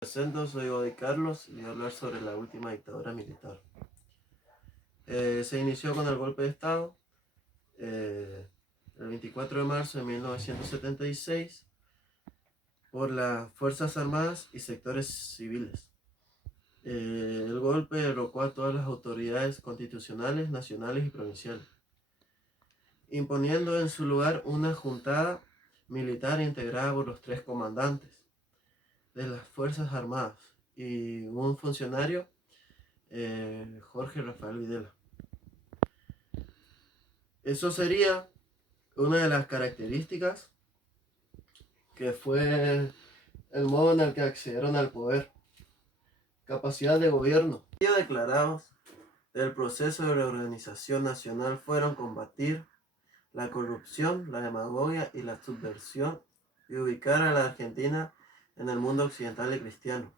Presento, soy Godoy Carlos y voy a hablar sobre la última dictadura militar. Se inició con el golpe de Estado el 24 de marzo de 1976 por las Fuerzas Armadas y sectores civiles. El golpe derrocó a todas las autoridades constitucionales, nacionales y provinciales, imponiendo en su lugar una juntada militar integrada por los tres comandantes de las Fuerzas Armadas y un funcionario, Jorge Rafael Videla. Eso sería una de las características que fue el modo en el que accedieron al poder. Capacidad de gobierno. Los declarados del proceso de reorganización nacional fueron combatir la corrupción, la demagogia y la subversión y ubicar a la Argentina en el mundo occidental y cristiano.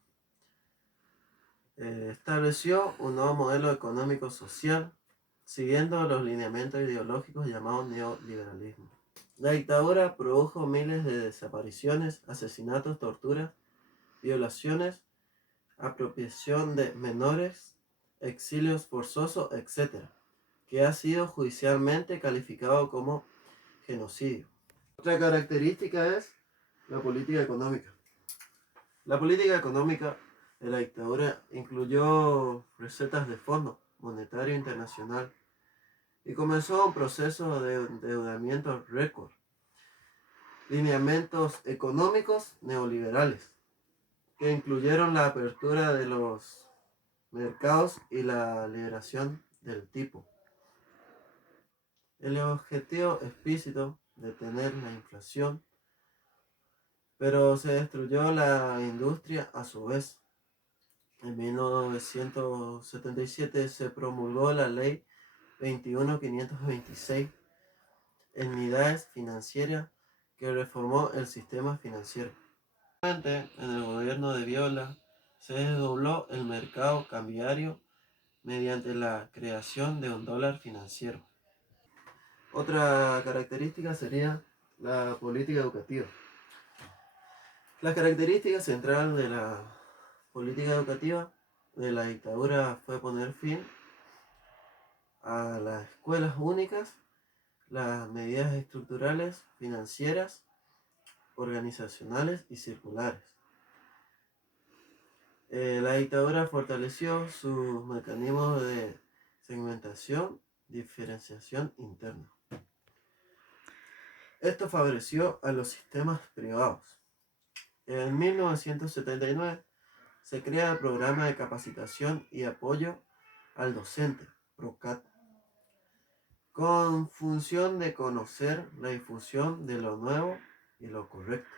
Estableció un nuevo modelo económico-social siguiendo los lineamientos ideológicos llamados neoliberalismo. La dictadura produjo miles de desapariciones, asesinatos, torturas, violaciones, apropiación de menores, exilios forzosos, etc., que ha sido judicialmente calificado como genocidio. Otra característica es la política económica. La política económica de la dictadura incluyó recetas de Fondo Monetario Internacional y comenzó un proceso de endeudamiento récord. Lineamientos económicos neoliberales que incluyeron la apertura de los mercados y la liberación del tipo. El objetivo explícito de detener la inflación, pero se destruyó la industria a su vez. En 1977 se promulgó la ley 21.526, entidades financieras, que reformó el sistema financiero. En el gobierno de Viola se desdobló el mercado cambiario mediante la creación de un dólar financiero. Otra característica sería la política educativa. La característica central de la política educativa de la dictadura fue poner fin a las escuelas únicas, las medidas estructurales, financieras, organizacionales y circulares. La dictadura fortaleció sus mecanismos de segmentación, diferenciación interna. Esto favoreció a los sistemas privados. En 1979 se crea el Programa de Capacitación y Apoyo al Docente, PROCAT, con función de conocer la difusión de lo nuevo y lo correcto.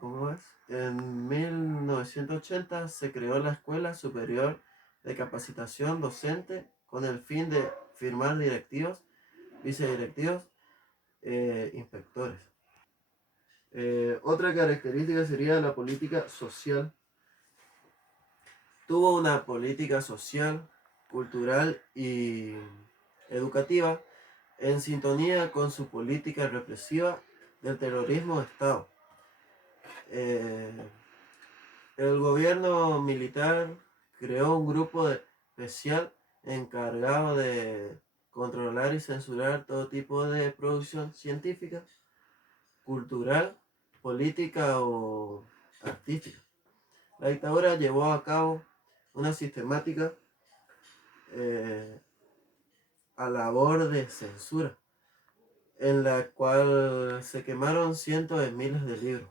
¿Cómo es? En 1980 se creó la Escuela Superior de Capacitación Docente con el fin de firmar directivos, vicedirectivos, inspectores. Otra característica sería la política social. Tuvo una política social, cultural y educativa en sintonía con su política represiva del terrorismo de Estado. El gobierno militar creó un grupo especial encargado de controlar y censurar todo tipo de producción científica, cultural, política o artística. La dictadura llevó a cabo una sistemática a labor de censura, en la cual se quemaron cientos de miles de libros.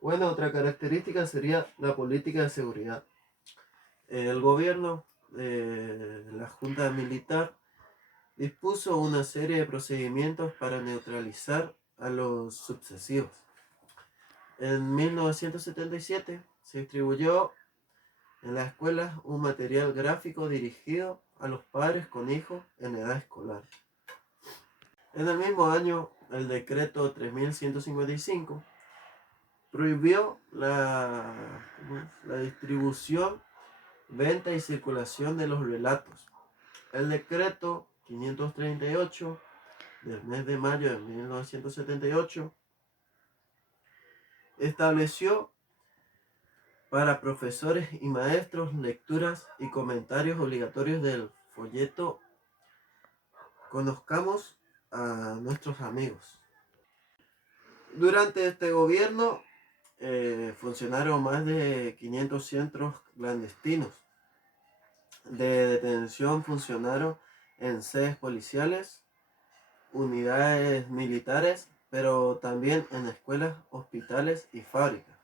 Bueno, otra característica sería la política de seguridad. El gobierno de la Junta Militar dispuso una serie de procedimientos para neutralizar a los subsecivos. En 1977 se distribuyó en las escuelas un material gráfico dirigido a los padres con hijos en edad escolar. En el mismo año, el decreto 3155 prohibió la distribución, venta y circulación de los relatos. El decreto 538 del mes de mayo de 1978 Estableció para profesores y maestros lecturas y comentarios obligatorios del folleto Conozcamos a nuestros amigos. Durante este gobierno funcionaron más de 500 centros clandestinos de detención, funcionaron en sedes policiales, unidades militares, pero también en escuelas, hospitales y fábricas.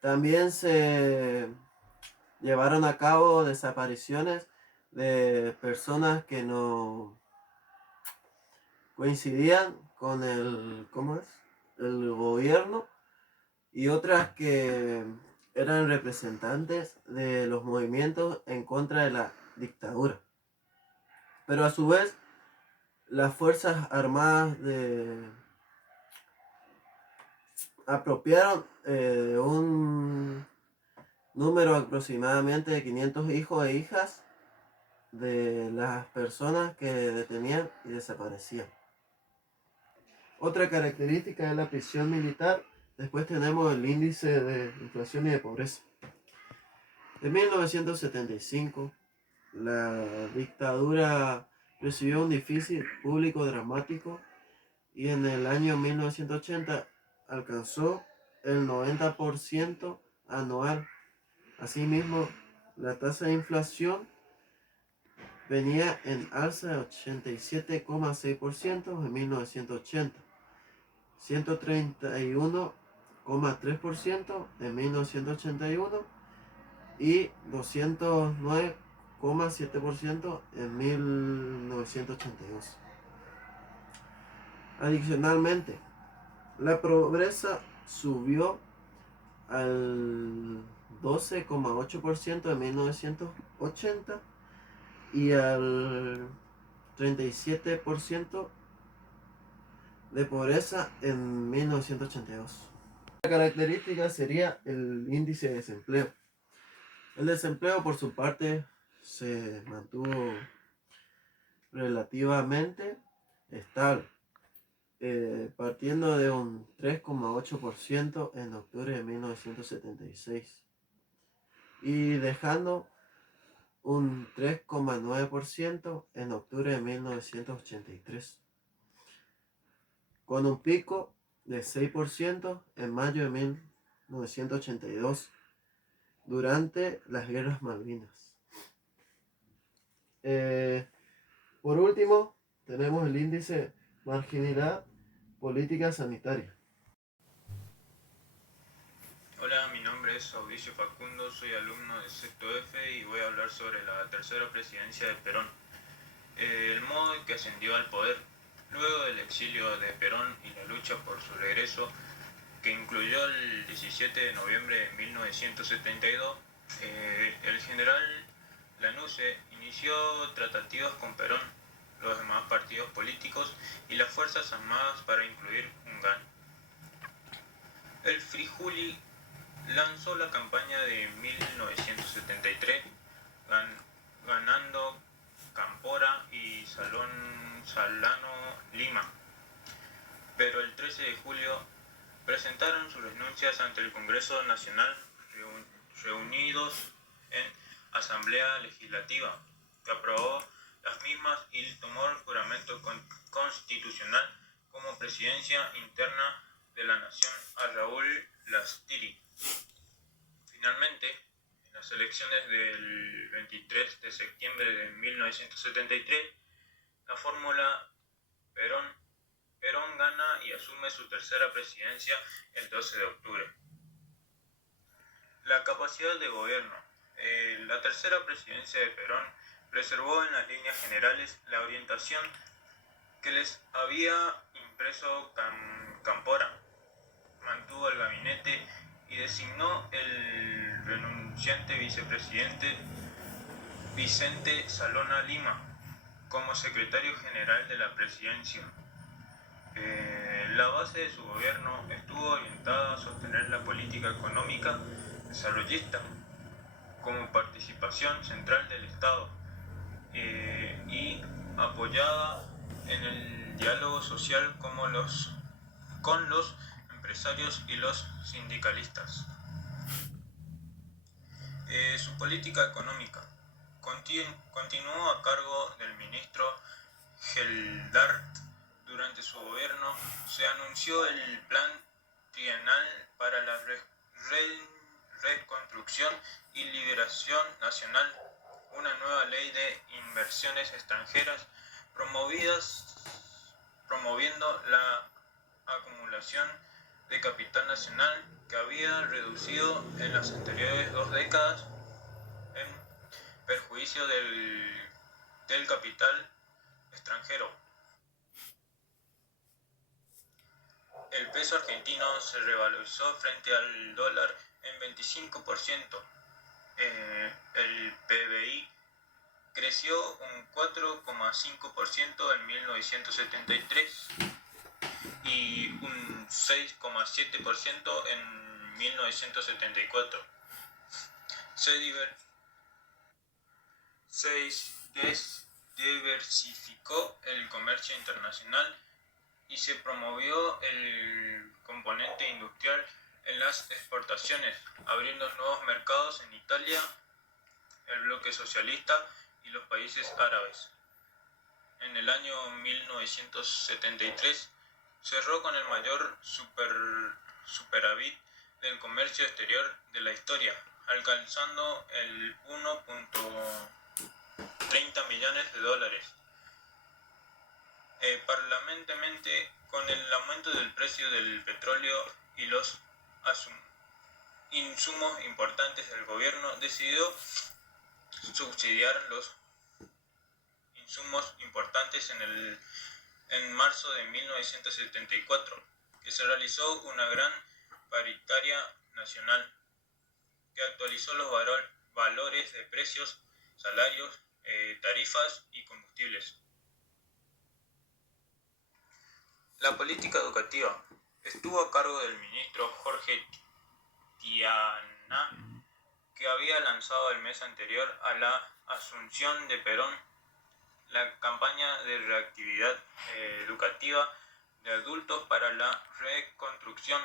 También se llevaron a cabo desapariciones de personas que no coincidían con el gobierno, y otras que eran representantes de los movimientos en contra de la dictadura. Pero a su vez, las Fuerzas Armadas apropiaron un número aproximadamente de 500 hijos e hijas de las personas que detenían y desaparecían. Otra característica de la prisión militar. Después tenemos el índice de inflación y de pobreza. En 1975, la dictadura recibió un déficit público dramático y en el año 1980 alcanzó el 90% anual. Asimismo, la tasa de inflación venía en alza de 87,6% en 1980, 131,3% en 1981 y 209,7% en 1982. Adicionalmente, la pobreza subió al 12,8% en 1980 y al 37% de pobreza en 1982. La característica sería el índice de desempleo. El desempleo, por su parte, se mantuvo relativamente estable, partiendo de un 3,8% en octubre de 1976 y dejando un 3,9% en octubre de 1983, con un pico de 6% en mayo de 1982 durante las guerras Malvinas. Por último, tenemos el índice marginalidad política sanitaria. Hola, mi nombre es Audicio Facundo, soy alumno de sexto F y voy a hablar sobre la tercera presidencia de Perón. El modo en que ascendió al poder. Luego del exilio de Perón y la lucha por su regreso, que incluyó el 17 de noviembre de 1972, el general Lanusse inició tratativas con Perón, los demás partidos políticos y las Fuerzas Armadas para incluir un GAN. El Frijuli lanzó la campaña de 1973, ganando Cámpora y Solano Lima, pero el 13 de julio presentaron sus renuncias ante el Congreso Nacional reunidos en Asamblea Legislativa, que aprobó las mismas y tomó el juramento constitucional como presidencia interna de la nación a Raúl Lastiri. Finalmente, en las elecciones del 23 de septiembre de 1973, la fórmula Perón gana y asume su tercera presidencia el 12 de octubre. La capacidad de gobierno. La tercera presidencia de Perón preservó en las líneas generales la orientación que les había impreso Cámpora, mantuvo el gabinete y designó el renunciante vicepresidente Vicente Solano Lima como secretario general de la presidencia. La base de su gobierno estuvo orientada a sostener la política económica desarrollista como participación central del Estado y apoyada en el diálogo social con los empresarios y los sindicalistas. Su política económica continuó a cargo del ministro Geldart. Durante su gobierno se anunció el Plan Trienal para la Reconstrucción y Liberación Nacional, una nueva ley de inversiones extranjeras promoviendo la acumulación de capital nacional que había reducido en las anteriores 2 décadas en perjuicio del capital extranjero. El peso argentino se revalorizó frente al dólar en 25%. El PBI creció un 4,5% en 1973 y un 6,7% en 1974. Se diversificó el comercio internacional y se promovió el componente industrial en las exportaciones, abriendo nuevos mercados en Italia, el bloque socialista y los países árabes. En el año 1973 cerró con el mayor superávit del comercio exterior de la historia, alcanzando el 1.30 millones de dólares. Paralelamente, con el aumento del precio del petróleo y los insumos importantes, el gobierno decidió subsidiar los insumos importantes en marzo de 1974, que se realizó una gran paritaria nacional que actualizó los valores de precios, salarios, tarifas y combustibles. La política educativa estuvo a cargo del ministro Jorge Tiana, que había lanzado el mes anterior a la asunción de Perón la campaña de reactividad educativa de adultos para la reconstrucción,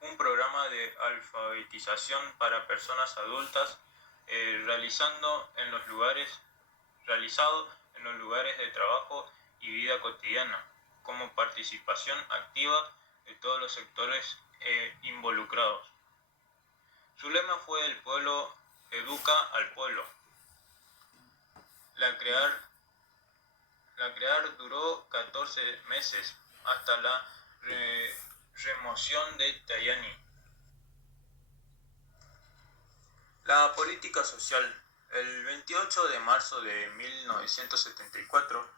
un programa de alfabetización para personas adultas realizado en los lugares de trabajo y vida cotidiana, como participación activa de todos los sectores involucrados. Su lema fue "El pueblo educa al pueblo". La crear duró 14 meses, hasta la remoción de Tajani. La política social. El 28 de marzo de 1974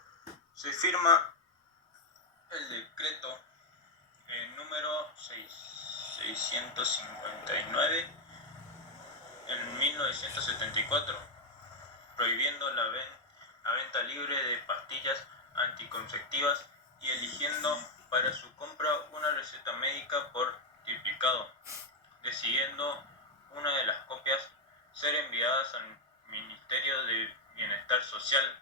se firma el decreto número 659 en 1974, prohibiendo la venta libre de pastillas anticonceptivas y eligiendo para su compra una receta médica por triplicado, decidiendo una de las copias ser enviadas al Ministerio de Bienestar Social.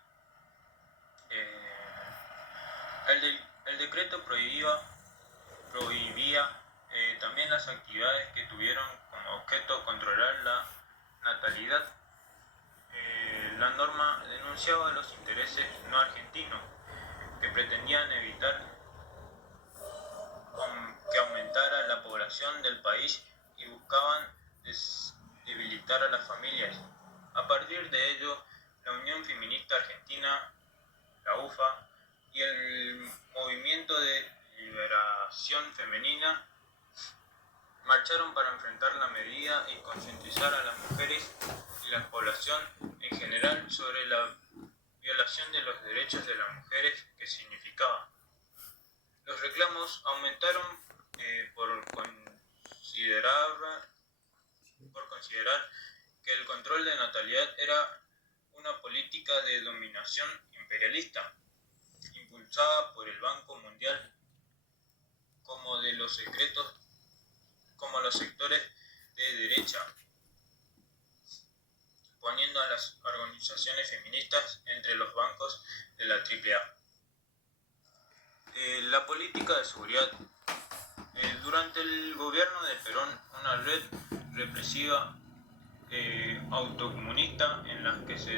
El decreto prohibía también las actividades que tuvieron como objeto controlar la natalidad. La norma denunciaba los intereses no argentinos que pretendían evitar que aumentara la población del país y buscaban debilitar a las familias. A partir de ello, la Unión Feminista Argentina, la UFA, y el Movimiento de Liberación Femenina marcharon para enfrentar la medida y concientizar a las mujeres y la población en general sobre la violación de los derechos de las mujeres que significaba. Los reclamos aumentaron por considerar que el control de natalidad era una política de dominación imperialista, impulsada por el Banco Mundial, como los sectores de derecha, poniendo a las organizaciones feministas entre los bancos de la AAA. La política de seguridad. Durante el gobierno de Perón, una red represiva autocomunista en la que se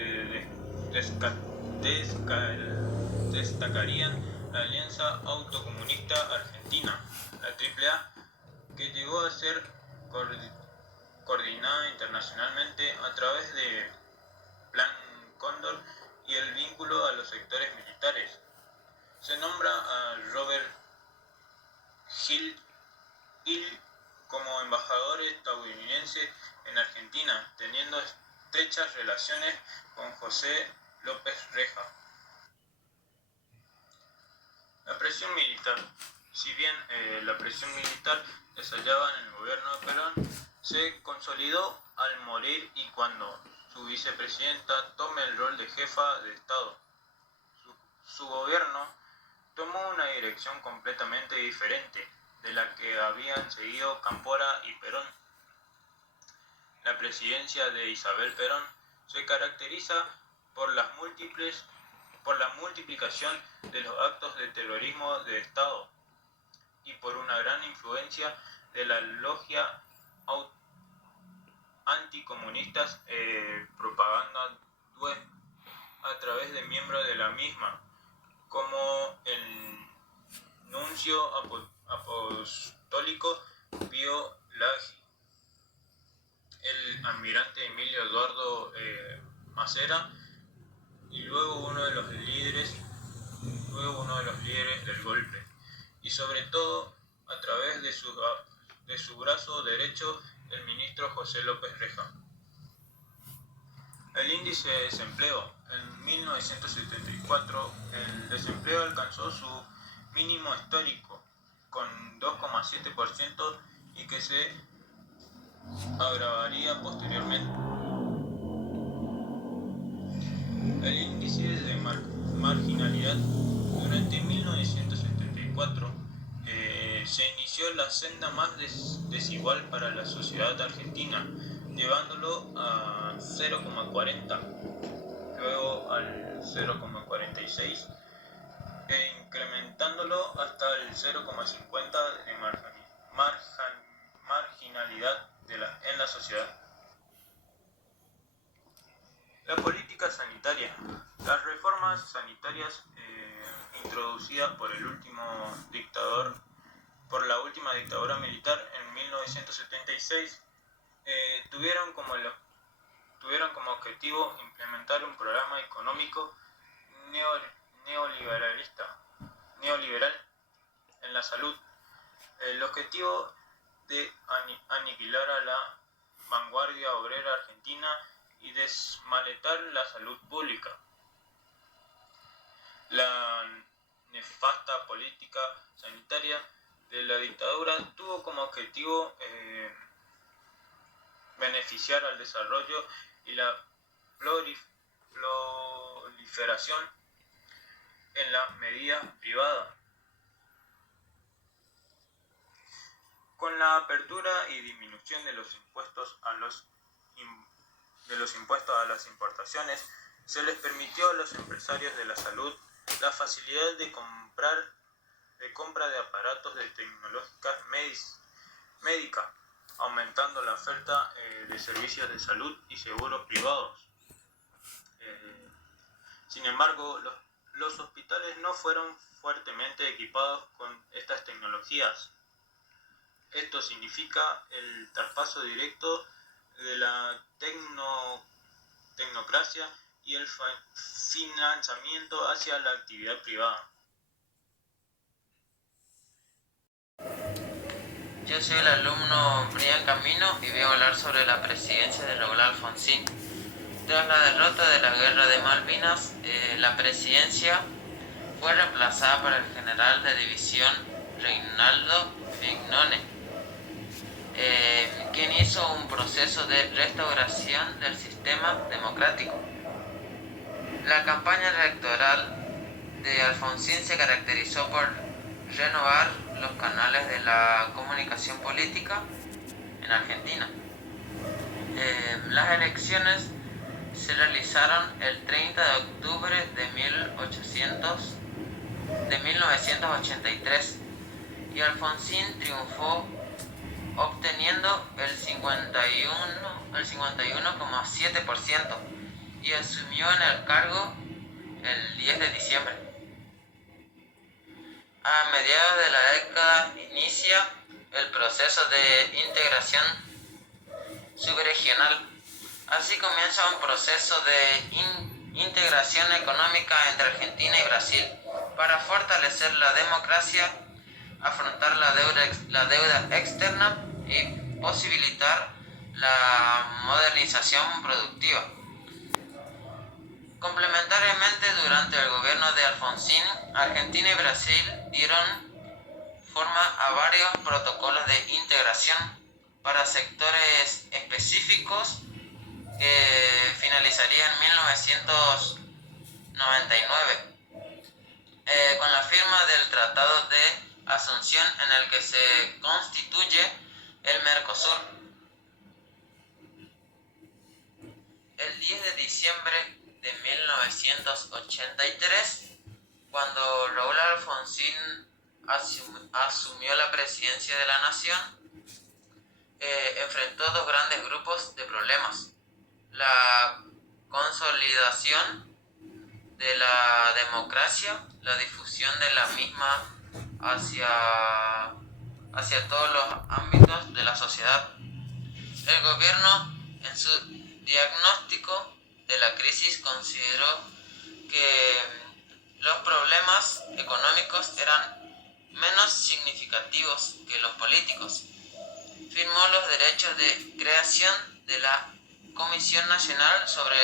destacarían la Alianza Autocomunista Argentina, la AAA, que llegó a ser coordinada internacionalmente a través de Plan Cóndor y el vínculo a los sectores militares. Se nombra a Robert Hill como embajador estadounidense en Argentina, teniendo estrechas relaciones con José López Reja. La presión militar. Si bien la presión militar que se hallaba en el gobierno de Perón se consolidó al morir y cuando su vicepresidenta tome el rol de jefa de Estado. Su gobierno tomó una dirección completamente diferente de la que habían seguido Cámpora y Perón. La presidencia de Isabel Perón se caracteriza por la multiplicación de los actos de terrorismo de Estado y por una gran influencia de la logia anticomunistas propaganda web a través de miembros de la misma, como el nuncio apostólico Pío Laggi, el almirante Emilio Eduardo Macera y luego uno de los líderes del golpe, y sobre todo a través de su brazo derecho, el ministro José López Reja. El índice de desempleo. En 1974 el desempleo alcanzó su mínimo histórico con 2,7% y que se agravaría posteriormente. El índice de marginalidad. Durante 1974 se inició la senda más desigual para la sociedad argentina, llevándolo a 0,40, luego al 0,46 e incrementándolo hasta el 0,50 de marginalidad en la sociedad. La política sanitaria. Las reformas sanitarias introducidas por la última dictadura militar en 1976 tuvieron como objetivo implementar un programa económico neoliberal en la salud. El objetivo de aniquilar a la vanguardia obrera argentina y desmaletar la salud pública. La nefasta política sanitaria de la dictadura tuvo como objetivo beneficiar al desarrollo y la proliferación en la medida privada. Con la apertura y disminución de los impuestos a las importaciones, se les permitió a los empresarios de la salud la facilidad de compra de aparatos de tecnología médica, aumentando la oferta de servicios de salud y seguros privados. Sin embargo, los hospitales no fueron fuertemente equipados con estas tecnologías. Esto significa el traspaso directo de la tecnocracia y el financiamiento hacia la actividad privada. Yo soy el alumno Brian Camino y voy a hablar sobre la presidencia de Raúl Alfonsín. Tras la derrota de la Guerra de Malvinas, la presidencia fue reemplazada por el general de división Reinaldo Vignone, quien hizo un proceso de restauración del sistema democrático. La campaña electoral de Alfonsín se caracterizó por renovar los canales de la comunicación política en Argentina. Las elecciones se realizaron el 30 de octubre de 1983 y Alfonsín triunfó obteniendo el 51,7% y asumió en el cargo el 10 de diciembre. A mediados de la década inicia el proceso de integración subregional. Así comienza un proceso de integración económica entre Argentina y Brasil para fortalecer la democracia, afrontar la deuda externa y posibilitar la modernización productiva. Complementariamente, durante el gobierno de Alfonsín, Argentina y Brasil dieron forma a varios protocolos de integración para sectores específicos que finalizaría en 1999 con la firma del Tratado de Asunción en el que se constituye el Mercosur. El 10 de diciembre de 1983, cuando Raúl Alfonsín asumió la presidencia de la nación, enfrentó dos grandes grupos de problemas: la consolidación de la democracia, la difusión de la misma hacia todos los ámbitos de la sociedad. El gobierno, en su diagnóstico de la crisis, consideró que los problemas económicos eran menos significativos que los políticos. Firmó los derechos de creación de la Comisión Nacional sobre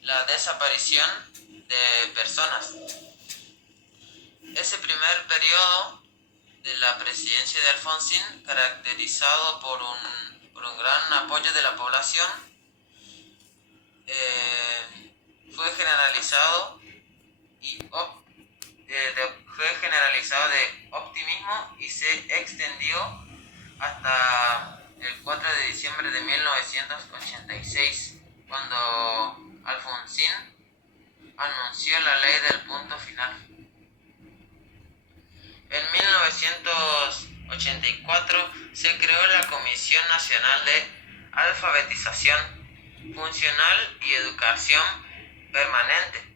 la Desaparición de Personas. Ese primer periodo de la presidencia de Alfonsín, caracterizado por un gran apoyo de la población, fue generalizado de optimismo y se extendió hasta el 4 de diciembre de 1986, cuando Alfonsín anunció la ley del punto final. En 1984 se creó la Comisión Nacional de Alfabetización Funcional y Educación Permanente.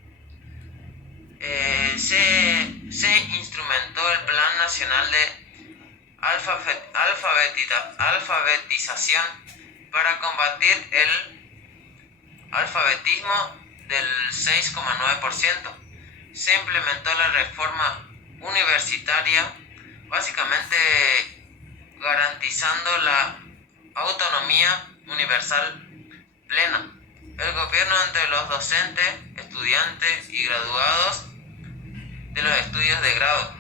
Se instrumentó el Plan Nacional de Alfabetización para combatir el alfabetismo del 6,9%. Se implementó la reforma universitaria, básicamente garantizando la autonomía universal plena. El gobierno entre los docentes, estudiantes y graduados de los estudios de grado.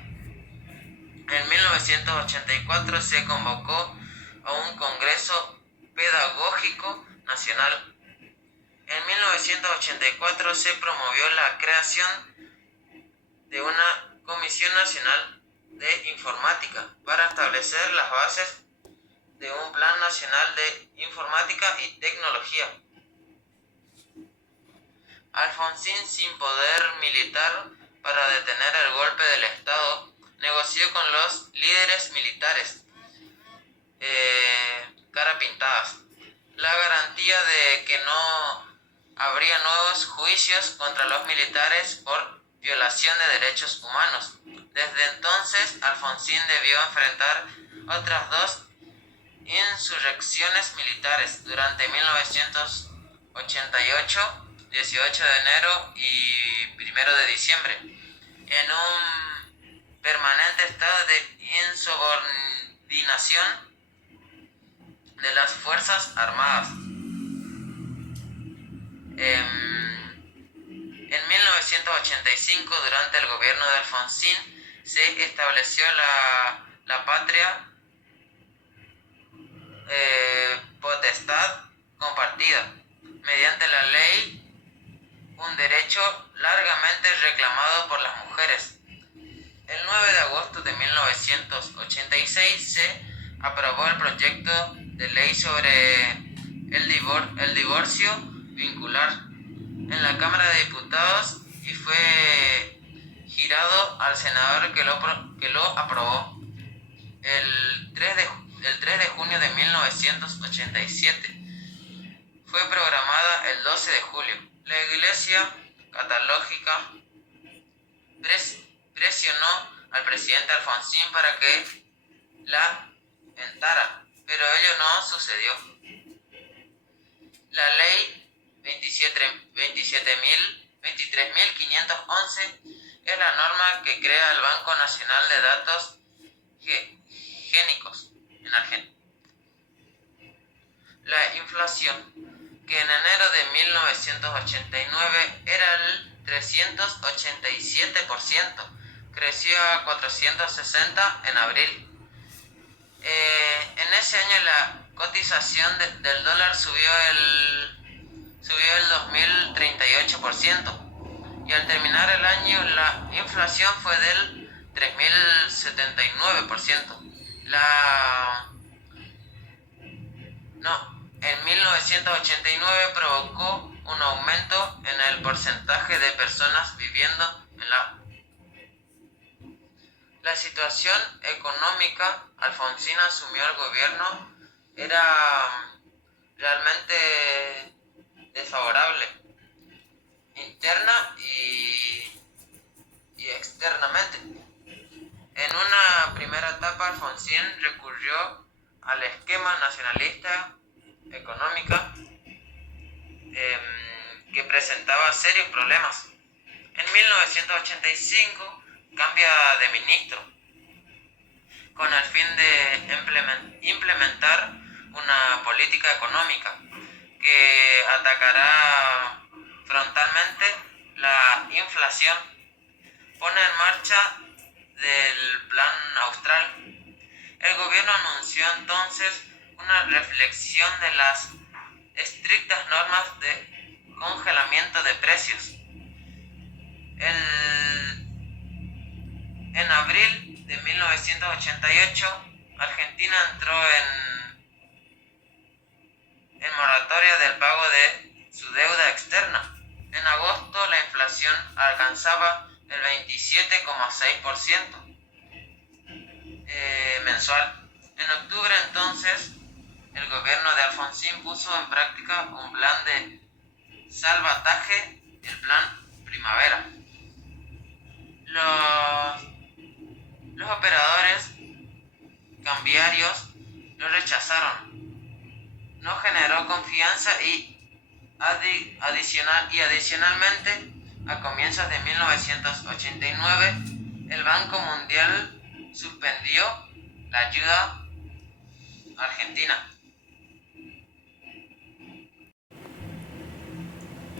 En 1984 se convocó a un Congreso Pedagógico Nacional. En 1984 se promovió la creación de una Comisión Nacional de Informática para establecer las bases de un Plan Nacional de Informática y Tecnología. Alfonsín, sin poder militar para detener el golpe del Estado, negoció con los líderes militares cara pintadas la garantía de que no habría nuevos juicios contra los militares por violación de derechos humanos. Desde entonces, Alfonsín debió enfrentar otras dos insurrecciones militares durante 1988, 18 de enero y 1 de diciembre, en un permanente estado de insubordinación de las Fuerzas Armadas. En 1985, durante el gobierno de Alfonsín, se estableció la patria potestad compartida, mediante la ley, un derecho largamente reclamado por las mujeres. El 9 de agosto de 1986 se aprobó el proyecto de ley sobre el divorcio vincular en la Cámara de Diputados y fue girado al senador que lo aprobó el 3 de junio de 1987. Fue programada el 12 de julio. La Iglesia Católica presionó al presidente Alfonsín para que la ventara, pero ello no sucedió. La ley 23.511 es la norma que crea el Banco Nacional de Datos Génicos en Argentina. La inflación, que en enero de 1989 era el 387%, creció a 460% en abril. En ese año la cotización del dólar subió el 2038%, y al terminar el año la inflación fue del 3079%. En 1989 provocó un aumento en el porcentaje de personas viviendo en la situación económica. Alfonsín asumió el gobierno era realmente desfavorable, interna y externamente. En una primera etapa, Alfonsín recurrió al esquema nacionalista económica que presentaba serios problemas. En 1985 cambia de ministro con el fin de implementar una política económica que atacará frontalmente la inflación. Pone en marcha del Plan Austral. El gobierno anunció entonces una reflexión de las estrictas normas de congelamiento de precios. En abril de 1988, Argentina entró en moratoria del pago de su deuda externa. En agosto, la inflación alcanzaba el 27,6% mensual. En octubre, entonces, el gobierno de Alfonsín puso en práctica un plan de salvataje, el Plan Primavera. Los operadores cambiarios lo rechazaron. No generó confianza y adicionalmente, a comienzos de 1989, el Banco Mundial suspendió la ayuda a Argentina.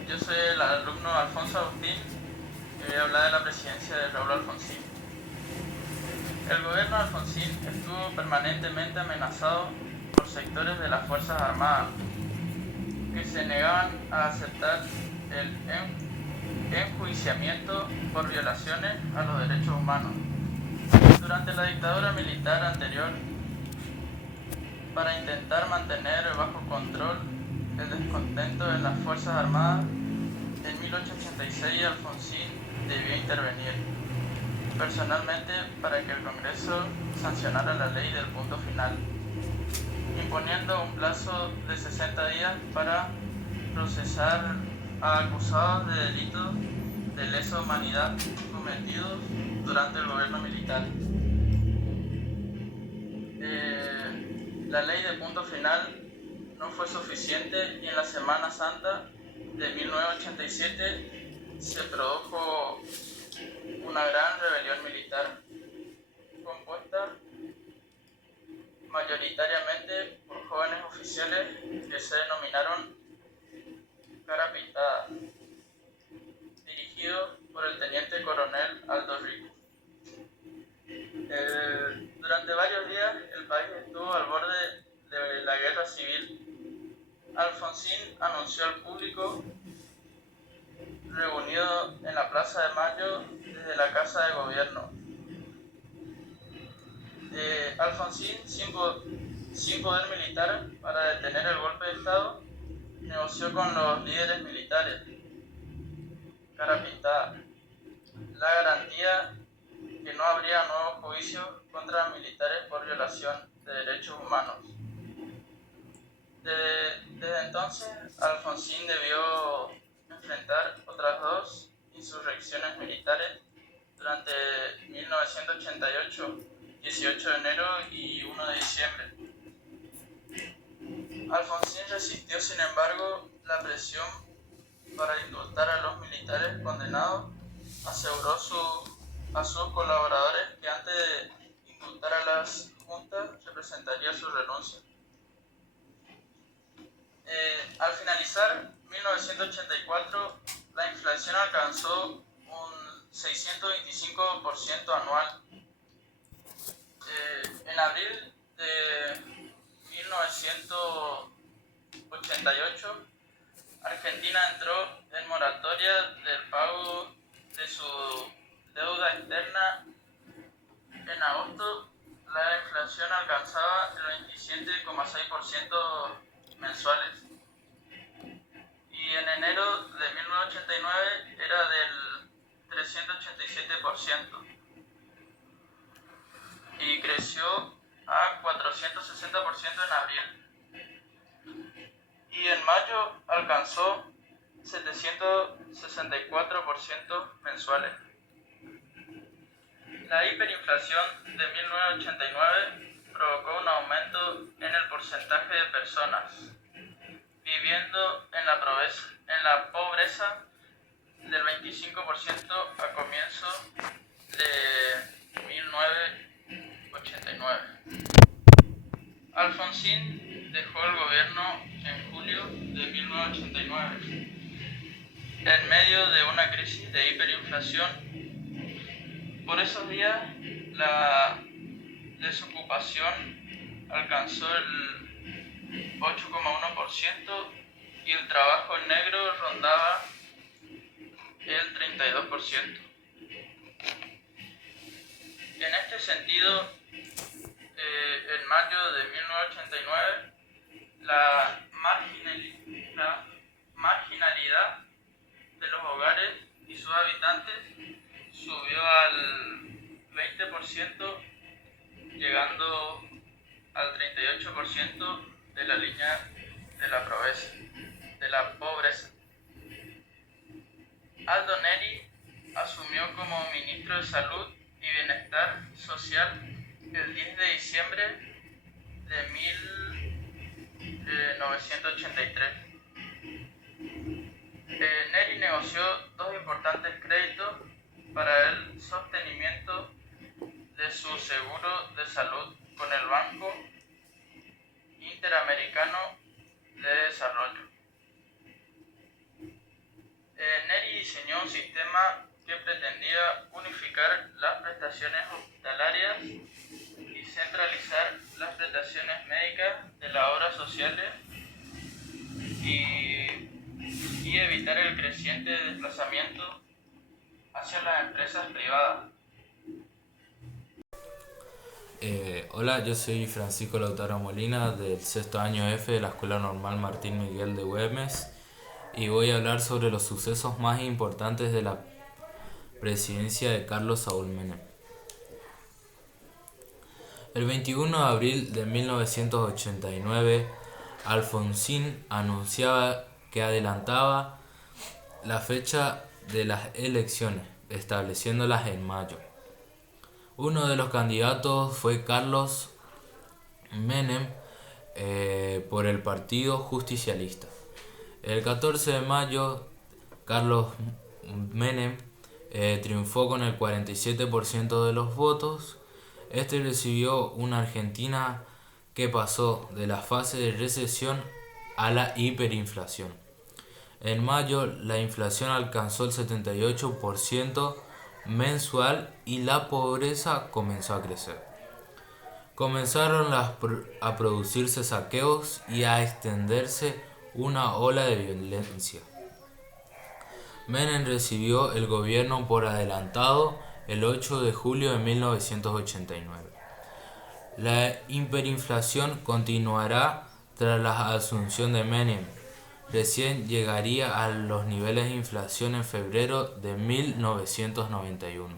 Yo soy el alumno Alfonso Agustín y voy a hablar de la presidencia de Raúl Alfonsín. El gobierno de Alfonsín estuvo permanentemente amenazado por sectores de las Fuerzas Armadas que se negaban a aceptar el enjuiciamiento por violaciones a los derechos humanos. Durante la dictadura militar anterior, para intentar mantener bajo control el descontento en las Fuerzas Armadas, en 1886 Alfonsín debió intervenir personalmente para que el Congreso sancionara la ley del punto final, imponiendo un plazo de 60 días para procesar a acusados de delitos de lesa humanidad cometidos durante el gobierno militar. La ley de punto final no fue suficiente y en la Semana Santa de 1987 se produjo una gran rebelión militar compuesta mayoritariamente por jóvenes oficiales que se denominaron Cara Pintada, dirigido por el teniente coronel Aldo Rico. Durante varios días el país estuvo al borde de la guerra civil. Alfonsín anunció al público reunido en la Plaza de Mayo desde la Casa de Gobierno. Alfonsín, sin poder militar para detener el golpe de Estado, negoció con los líderes militares, Cara Pintada, la garantía que no habría nuevos juicios contra militares por violación de derechos humanos. Desde entonces, Alfonsín debió enfrentar otras dos insurrecciones militares durante 1988, 18 de enero y 1 de diciembre. Alfonsín resistió, sin embargo, la presión para indultar a los militares condenados. Aseguró a sus colaboradores que antes de indultar a las juntas representaría su renuncia. Al finalizar 1984, la inflación alcanzó un 625% anual. En abril de 1988, Argentina entró en moratoria del pago de su deuda externa. En agosto, la inflación alcanzaba el 27,6% mensuales. Y en enero de 1989 era del 387%. Y creció a 460% en abril. Y en mayo alcanzó 764% mensuales. La hiperinflación de 1989 provocó un aumento en el porcentaje de personas viviendo en la pobreza del 25% a comienzo de 1989. Alfonsín dejó el gobierno en julio de 1989, en medio de una crisis de hiperinflación. Por esos días, la desocupación alcanzó el 8,1% y el trabajo en negro rondaba el 32%. En este sentido, en mayo de 1989, la marginalidad de los hogares y sus habitantes subió al 20%, llegando al 38% de la línea de la pobreza. Aldo Neri asumió como ministro de Salud y Bienestar Social el 10 de diciembre de 1983. Neri negoció dos importantes créditos para el sostenimiento de su seguro de salud con el Banco Interamericano de Desarrollo. Neri diseñó un sistema que pretendía unificar las prestaciones hospitalarias y centralizar las prestaciones médicas de las obras sociales y evitar el creciente desplazamiento hacia las empresas privadas. Hola, yo soy Francisco Lautaro Molina del sexto año F de la Escuela Normal Martín Miguel de Güemes y voy a hablar sobre los sucesos más importantes de la presidencia de Carlos Saúl Menem. El 21 de abril de 1989, Alfonsín anunciaba que adelantaba la fecha de las elecciones, estableciéndolas en mayo. Uno de los candidatos fue Carlos Menem por el Partido Justicialista. El 14 de mayo, Carlos Menem triunfó con el 47% de los votos. Este recibió una Argentina que pasó de la fase de recesión a la hiperinflación. En mayo, la inflación alcanzó el 78% mensual y la pobreza comenzó a crecer. Comenzaron a producirse saqueos y a extenderse una ola de violencia. Menem recibió el gobierno por adelantado el 8 de julio de 1989. La hiperinflación continuará tras la asunción de Menem. recién llegaría a los niveles de inflación en febrero de 1991.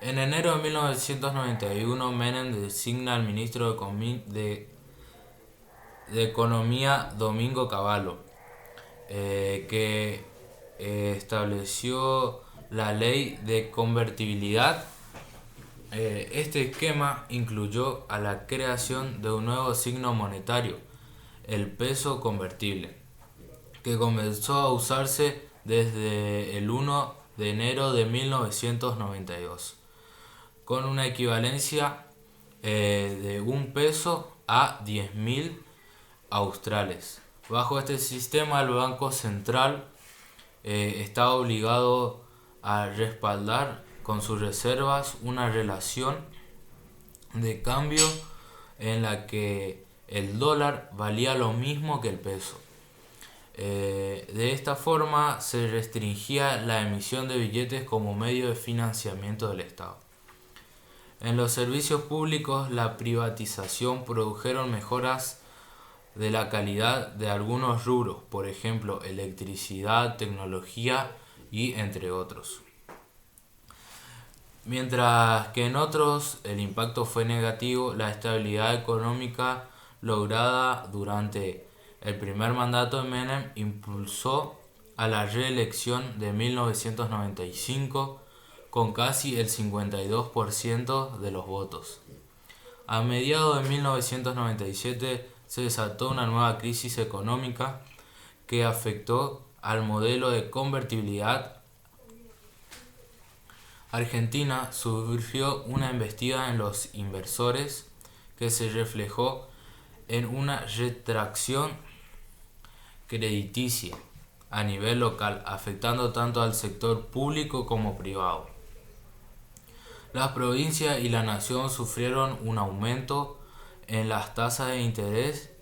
En enero de 1991, Menem designa al ministro de Economía Domingo Cavallo, que estableció la ley de convertibilidad. Este esquema incluyó a la creación de un nuevo signo monetario, el peso convertible, que comenzó a usarse desde el 1 de enero de 1992, con una equivalencia de un peso a 10.000 australes. Bajo este sistema, el Banco Central está obligado a respaldar con sus reservas una relación de cambio en la que el dólar valía lo mismo que el peso. De esta forma se restringía la emisión de billetes como medio de financiamiento del Estado. En los servicios públicos, la privatización produjeron mejoras de la calidad de algunos rubros, por ejemplo, electricidad, tecnología y entre otros. Mientras que en otros el impacto fue negativo, la estabilidad económica lograda durante el primer mandato de Menem impulsó a la reelección de 1995 con casi el 52% de los votos. A mediados de 1997 se desató una nueva crisis económica que afectó al modelo de convertibilidad. Argentina sufrió una embestida en los inversores que se reflejó en una retracción crediticia a nivel local, afectando tanto al sector público como privado. Las provincias y la nación sufrieron un aumento en las tasas de intereses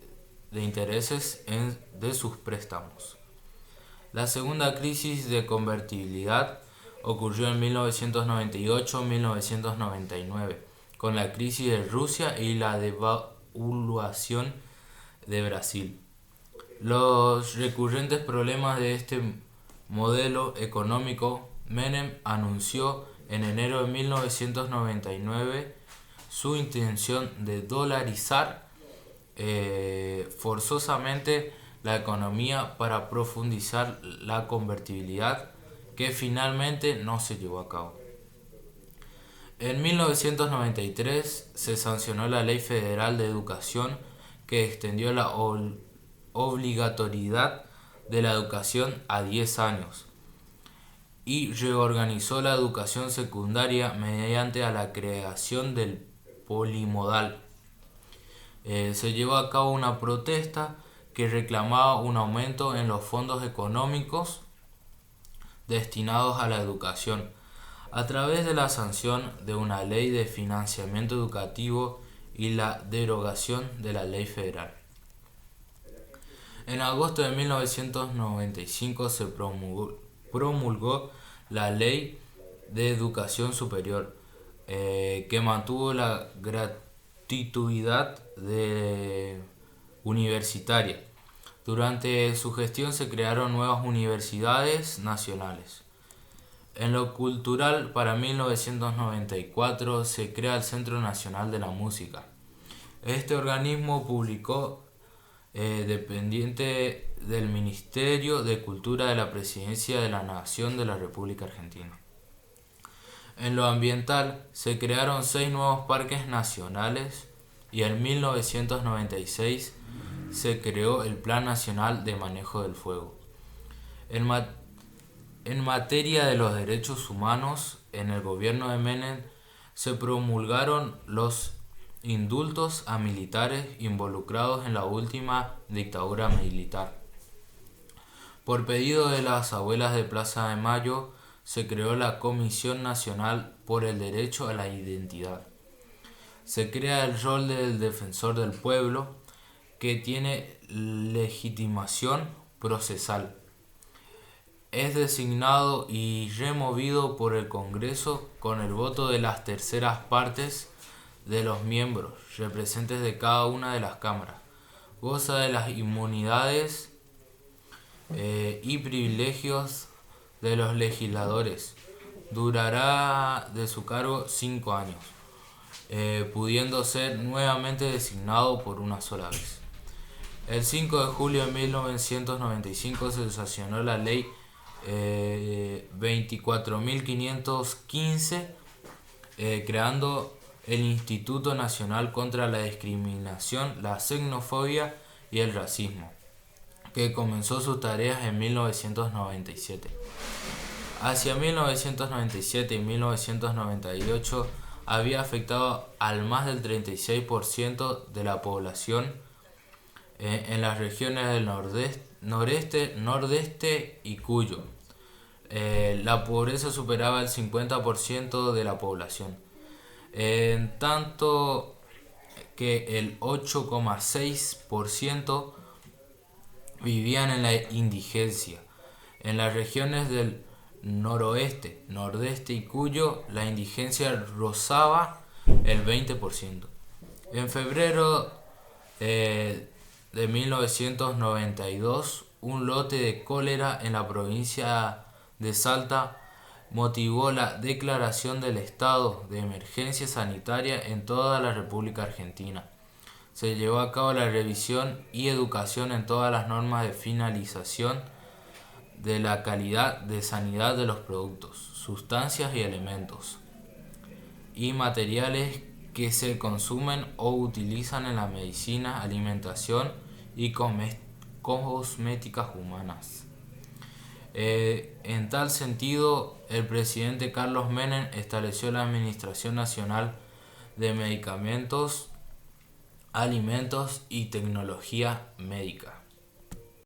de sus préstamos. La segunda crisis de convertibilidad ocurrió en 1998-1999, con la crisis de Rusia y la devaluación de Brasil. Los recurrentes problemas de este modelo económico, Menem anunció en enero de 1999 su intención de dolarizar forzosamente la economía para profundizar la convertibilidad, que finalmente no se llevó a cabo. En 1993 se sancionó la Ley Federal de Educación, que extendió la obligatoriedad de la educación a 10 años y reorganizó la educación secundaria mediante la creación del polimodal. Se llevó a cabo una protesta que reclamaba un aumento en los fondos económicos destinados a la educación, a través de la sanción de una ley de financiamiento educativo y la derogación de la ley federal. En agosto de 1995 se promulgó la Ley de Educación Superior, que mantuvo la gratuidad universitaria. Durante su gestión se crearon nuevas universidades nacionales. En lo cultural, para 1994 se crea el Centro Nacional de la Música. Este organismo público dependiente del Ministerio de Cultura de la Presidencia de la Nación de la República Argentina. En lo ambiental, se crearon 6 nuevos parques nacionales y en 1996 se creó el Plan Nacional de Manejo del Fuego. En materia de los derechos humanos, en el gobierno de Menem se promulgaron los indultos a militares involucrados en la última dictadura militar. Por pedido de las abuelas de Plaza de Mayo, se creó la Comisión Nacional por el Derecho a la Identidad. Se crea el rol del defensor del pueblo, que tiene legitimación procesal. Es designado y removido por el Congreso con el voto de las terceras partes de los miembros representantes de cada una de las cámaras. goza de las inmunidades y privilegios de los legisladores. Durará de su cargo 5 años, pudiendo ser nuevamente designado por una sola vez. El 5 de julio de 1995 se sancionó la ley 24.515, creando el Instituto Nacional contra la Discriminación, la Xenofobia y el Racismo, que comenzó sus tareas en 1997. Hacia 1997 y 1998 había afectado al más del 36% de la población en las regiones del noreste, nordeste y Cuyo. La pobreza superaba el 50% de la población, en tanto que el 8,6% vivían en la indigencia. En las regiones del noroeste, nordeste y Cuyo, la indigencia rozaba el 20%. En febrero de 1992, un lote de cólera en la provincia de Salta motivó la declaración del estado de emergencia sanitaria en toda la República Argentina. Se llevó a cabo la revisión y educación en todas las normas de finalización de la calidad de sanidad de los productos, sustancias y elementos y materiales que se consumen o utilizan en la medicina, alimentación y cosméticas humanas. En tal sentido, el presidente Carlos Menem estableció la Administración Nacional de Medicamentos, Alimentos y Tecnología Médica.